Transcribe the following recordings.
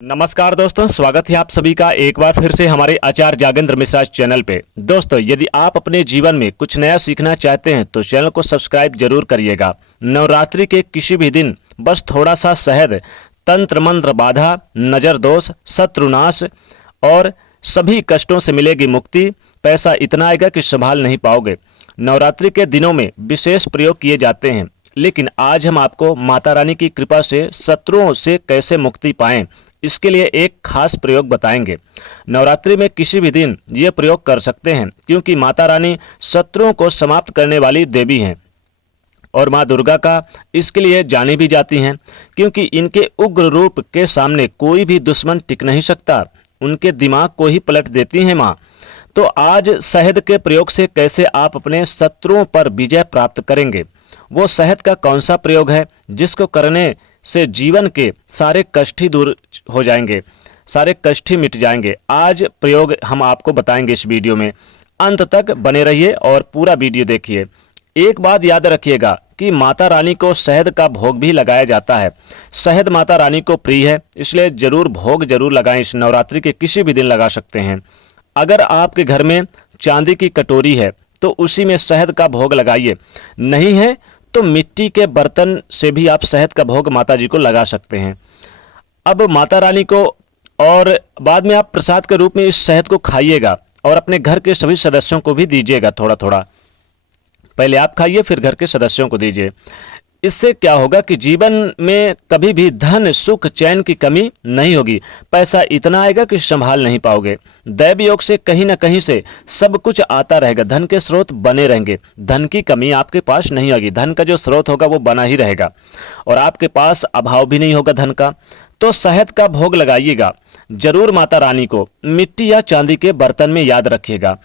नमस्कार दोस्तों, स्वागत है आप सभी का एक बार फिर से हमारे आचार्य जागेंद्र मिश्रा चैनल पे। दोस्तों, यदि आप अपने जीवन में कुछ नया सीखना चाहते हैं तो चैनल को सब्सक्राइब जरूर करिएगा। नवरात्रि के किसी भी दिन बस थोड़ा सा शहद, तंत्र मंत्र बाधा, नजर दोष, शत्रुनाश और सभी कष्टों से मिलेगी मुक्ति। पैसा इतना आएगा कि संभाल नहीं पाओगे। नवरात्रि के दिनों में विशेष प्रयोग किए जाते हैं, लेकिन आज हम आपको माता रानी की कृपा से शत्रुओं से कैसे मुक्ति पाएं, इसके लिए एक खास प्रयोग बताएंगे। नवरात्रि में किसी भी दिन ये प्रयोग कर सकते हैं, क्योंकि माता रानी शत्रुओं को समाप्त करने वाली देवी हैं और माँ दुर्गा का इसके लिए जानी भी जाती हैं, क्योंकि इनके उग्र रूप के सामने कोई भी दुश्मन टिक नहीं सकता। उनके दिमाग को ही पलट देती हैं माँ। तो आज शहद के प्रयोग से कैसे आप अपने शत्रुओं पर विजय प्राप्त करेंगे, वो शहद का कौन सा प्रयोग है जिसको करने से जीवन के सारे कष्ट ही दूर हो जाएंगे, सारे कष्ट ही मिट जाएंगे। आज प्रयोग हम आपको बताएंगे इस वीडियो में। अंत तक बने रहिए और पूरा वीडियो देखिए। एक बात याद रखिएगा कि माता रानी को शहद का भोग भी लगाया जाता है। शहद माता रानी को प्रिय है, इसलिए जरूर भोग जरूर लगाएं। इस नवरात्रि के किसी भी दिन लगा सकते हैं। अगर आपके घर में चांदी की कटोरी है तो उसी में शहद का भोग लगाइए। नहीं है तो मिट्टी के बर्तन से भी आप शहद का भोग माता जी को लगा सकते हैं। अब माता रानी को और बाद में आप प्रसाद के रूप में इस शहद को खाइएगा और अपने घर के सभी सदस्यों को भी दीजिएगा। थोड़ा थोड़ा पहले आप खाइए, फिर घर के सदस्यों को दीजिए। इससे क्या होगा कि जीवन में कभी भी धन, सुख, चैन की कमी नहीं होगी। पैसा इतना आएगा कि संभाल नहीं पाओगे। दैव योग से कहीं ना कहीं से सब कुछ आता रहेगा। धन के स्रोत बने रहेंगे। धन की कमी आपके पास नहीं होगी। धन का जो स्रोत होगा वो बना ही रहेगा और आपके पास अभाव भी नहीं होगा धन का। तो शहद का भोग लगाइएगा जरूर माता रानी को। मिट्टी या चांदी के बर्तन में याद रखिएगा।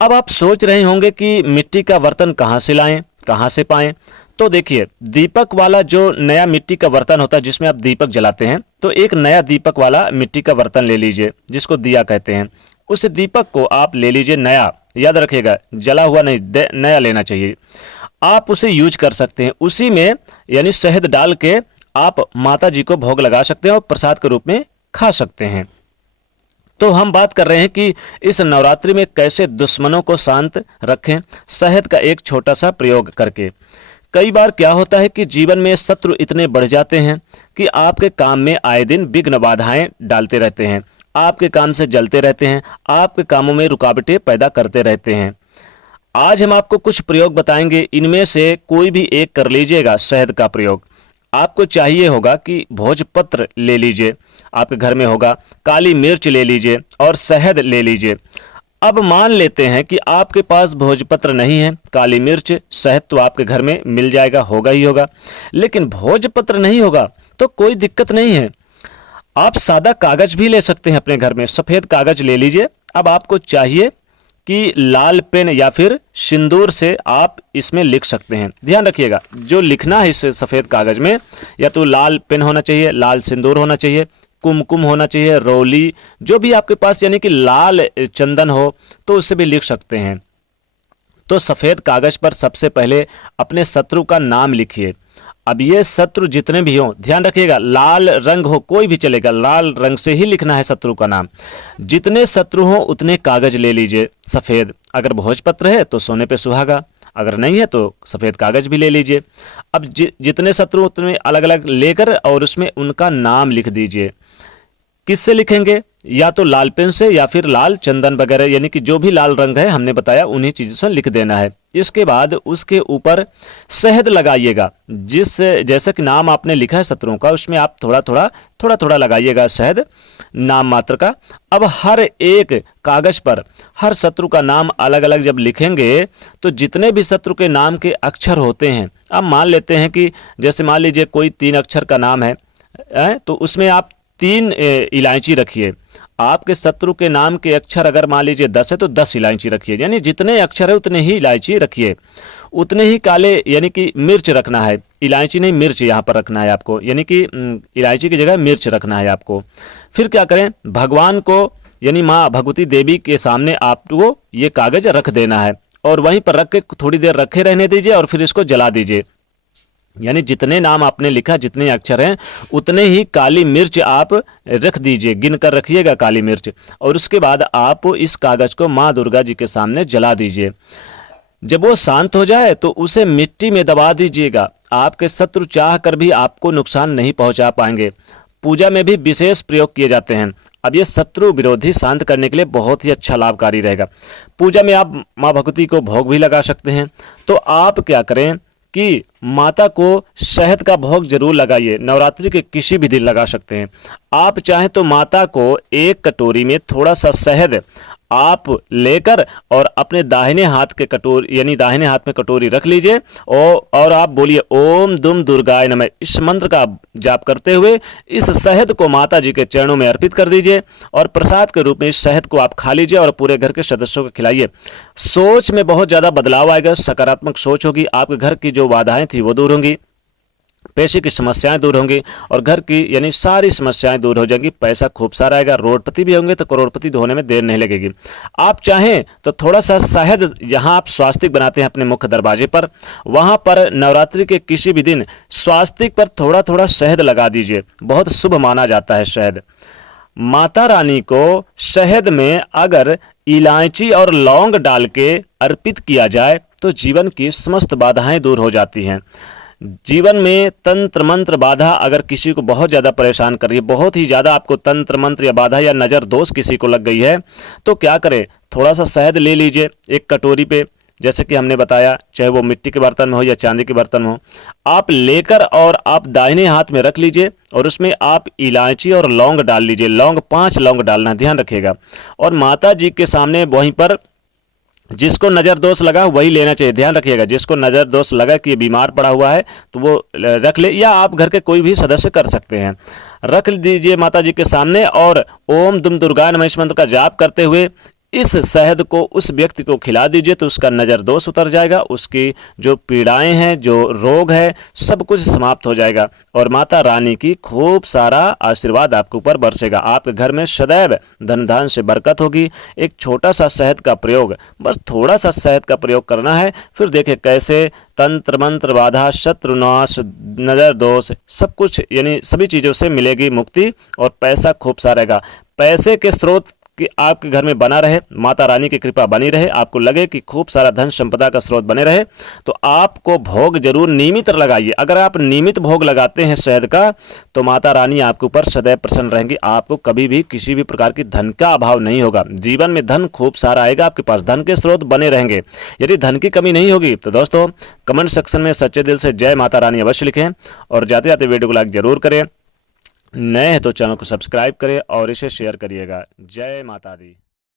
अब आप सोच रहे होंगे कि मिट्टी का बर्तन कहाँ से लाएं, कहाँ से पाएं। तो देखिए, दीपक वाला जो नया मिट्टी का बर्तन होता है जिसमें आप दीपक जलाते हैं, तो एक नया दीपक वाला मिट्टी का बर्तन ले लीजिए जिसको दिया कहते हैं। उस दीपक को आप ले लीजिए नया, याद रखिएगा जला हुआ नहीं, नया लेना चाहिए। आप उसे यूज कर सकते हैं। उसी में यानी शहद डाल के आप माता जी को भोग लगा सकते हैं और प्रसाद के रूप में खा सकते हैं। तो हम बात कर रहे हैं कि इस नवरात्रि में कैसे दुश्मनों को शांत रखें शहद का एक छोटा सा प्रयोग करके। कई बार क्या होता है कि जीवन में शत्रु इतने बढ़ जाते हैं कि आपके काम में आए दिन विघ्न बाधाएं डालते रहते हैं, आपके काम से जलते रहते हैं, आपके कामों में रुकावटें पैदा करते रहते हैं। आज हम आपको कुछ प्रयोग बताएंगे, इनमें से कोई भी एक कर लीजिएगा शहद का प्रयोग। आपको चाहिए होगा कि भोजपत्र ले लीजिए, आपके घर में होगा, काली मिर्च ले लीजिए और शहद ले लीजिए। अब मान लेते हैं कि आपके पास भोजपत्र नहीं है, काली मिर्च, शहद तो आपके घर में मिल जाएगा, होगा ही होगा, लेकिन भोजपत्र नहीं होगा तो कोई दिक्कत नहीं है। आप सादा कागज भी ले सकते हैं अपने घर में, सफेद कागज ले लीजिए। अब आपको चाहिए कि लाल पेन या फिर सिंदूर से आप इसमें लिख सकते हैं। ध्यान रखिएगा, जो लिखना है इस सफेद कागज में या तो लाल पेन होना चाहिए, लाल सिंदूर होना चाहिए, कुमकुम होना चाहिए, रौली, जो भी आपके पास यानी कि लाल चंदन हो तो उससे भी लिख सकते हैं। तो सफेद कागज पर सबसे पहले अपने शत्रु का नाम लिखिए। अब ये शत्रु जितने भी हों, ध्यान रखिएगा लाल रंग हो कोई भी चलेगा, लाल रंग से ही लिखना है शत्रु का नाम। जितने शत्रु हों उतने कागज ले लीजिए सफेद। अगर भोजपत्र है तो सोने पे सुहागा, अगर नहीं है तो सफेद कागज भी ले लीजिए। अब जितने शत्रु उतने अलग अलग लेकर और उसमें उनका नाम लिख दीजिए। किससे लिखेंगे, या तो लाल पेन से या फिर लाल चंदन वगैरह, यानी कि जो भी लाल रंग है हमने बताया उन्हीं चीजों से लिख देना है। इसके बाद उसके ऊपर शहद लगाइएगा। जैसे कि नाम आपने लिखा है शत्रुओं का, उसमें आप थोड़ा थोड़ा लगाइएगा शहद, नाम मात्र का। अब हर एक कागज पर हर शत्रु का नाम अलग अलग जब लिखेंगे तो जितने भी शत्रु के नाम के अक्षर होते हैं, अब मान लेते हैं कि जैसे मान लीजिए कोई 3 अक्षर का नाम है, तो उसमें आप 3 इलायची रखिए। आपके शत्रु के नाम के अक्षर अगर मान लीजिए 10 है तो 10 इलायची रखिए, यानी जितने अक्षर है उतने ही इलायची रखिए। उतने ही काले यानी कि मिर्च रखना है, इलायची नहीं मिर्च यहाँ पर रखना है आपको, यानी कि इलायची की जगह मिर्च रखना है आपको। फिर क्या करें, भगवान को यानी माँ भगवती देवी के सामने आपको ये कागज रख देना है और वहीं पर रख के थोड़ी देर रखे रहने दीजिए और फिर इसको जला दीजिए। यानी जितने नाम आपने लिखा, जितने अक्षर हैं, उतने ही काली मिर्च आप रख दीजिए, गिन कर रखिएगा काली मिर्च। और उसके बाद आप इस कागज को माँ दुर्गा जी के सामने जला दीजिए। जब वो शांत हो जाए तो उसे मिट्टी में दबा दीजिएगा। आपके शत्रु चाह कर भी आपको नुकसान नहीं पहुंचा पाएंगे। पूजा में भी विशेष प्रयोग किए जाते हैं। अब ये शत्रु विरोधी शांत करने के लिए बहुत ही अच्छा लाभकारी रहेगा। पूजा में आप माँ भगवती को भोग भी लगा सकते हैं। तो आप क्या करें कि माता को शहद का भोग जरूर लगाइए। नवरात्रि के किसी भी दिन लगा सकते हैं। आप चाहें तो माता को एक कटोरी में थोड़ा सा शहद आप लेकर और अपने दाहिने हाथ के कटोरी, यानी दाहिने हाथ में कटोरी रख लीजिए और आप बोलिए ओम दुम दुर्गाय नमः। इस मंत्र का जाप करते हुए इस शहद को माता जी के चरणों में अर्पित कर दीजिए और प्रसाद के रूप में इस शहद को आप खा लीजिए और पूरे घर के सदस्यों को खिलाइए। सोच में बहुत ज़्यादा बदलाव आएगा, सकारात्मक सोच होगी, आपके घर की जो बाधाएं थी वो दूर होंगी, पैसे की समस्याएं दूर होंगी और घर की यानी सारी समस्याएं दूर हो जाएंगी। पैसा खूब सारा आएगा, रोडपति भी होंगे तो करोड़पति होने में देर नहीं लगेगी। आप चाहें तो थोड़ा सा शहद, जहां आप स्वास्तिक बनाते हैं अपने मुख्य दरवाजे पर, वहां पर नवरात्रि के किसी भी दिन स्वास्तिक पर थोड़ा थोड़ा शहद लगा दीजिए। बहुत शुभ माना जाता है शहद। माता रानी को शहद में अगर इलायची और लौंग डाल के अर्पित किया जाए तो जीवन की समस्त बाधाएं दूर हो जाती हैं। जीवन में तंत्र मंत्र बाधा अगर किसी को बहुत ज़्यादा परेशान कर रही है, बहुत ही ज़्यादा आपको तंत्र मंत्र या बाधा या नज़र दोष किसी को लग गई है, तो क्या करें, थोड़ा सा शहद ले लीजिए एक कटोरी पे, जैसे कि हमने बताया, चाहे वो मिट्टी के बर्तन में हो या चांदी के बर्तन में हो, आप लेकर और आप दाहिने हाथ में रख लीजिए और उसमें आप इलायची और लौंग डाल लीजिए। लौंग 5 लौंग डालना, ध्यान रखिएगा। और माता जी के सामने वहीं पर जिसको नज़र दोष लगा वही लेना चाहिए। ध्यान रखिएगा, जिसको नज़र दोष लगा कि ये बीमार पड़ा हुआ है तो वो रख ले, या आप घर के कोई भी सदस्य कर सकते हैं। रख दीजिए माता जी के सामने और ओम दुम दुर्गाय नमः इस मंत्र का जाप करते हुए इस शहद को उस व्यक्ति को खिला दीजिए तो उसका नज़र दोष उतर जाएगा, उसकी जो पीड़ाएं हैं, जो रोग है, सब कुछ समाप्त हो जाएगा और माता रानी की खूब सारा आशीर्वाद आपके ऊपर बरसेगा। आपके घर में सदैव धन धान से बरकत होगी। एक छोटा सा शहद का प्रयोग, बस थोड़ा सा शहद का प्रयोग करना है, फिर देखें कैसे तंत्र मंत्र बाधा, शत्रुनाश, नज़र दोष, सब कुछ यानी सभी चीज़ों से मिलेगी मुक्ति और पैसा खूब सारा रहेगा। पैसे के स्रोत कि आपके घर में बना रहे, माता रानी की कृपा बनी रहे, आपको लगे कि खूब सारा धन संपदा का स्रोत बने रहे, तो आपको भोग जरूर नियमित लगाइए। अगर आप नियमित भोग लगाते हैं शहद का तो माता रानी आपके ऊपर सदैव प्रसन्न रहेंगी। आपको कभी भी किसी भी प्रकार की धन का अभाव नहीं होगा। जीवन में धन खूब सारा आएगा, आपके पास धन के स्रोत बने रहेंगे। यदि धन की कमी नहीं होगी तो दोस्तों कमेंट सेक्शन में सच्चे दिल से जय माता रानी अवश्य लिखें और जाते जाते वीडियो को लाइक जरूर करें। नए हैं तो चैनल को सब्सक्राइब करें और इसे शेयर करिएगा। जय माता दी।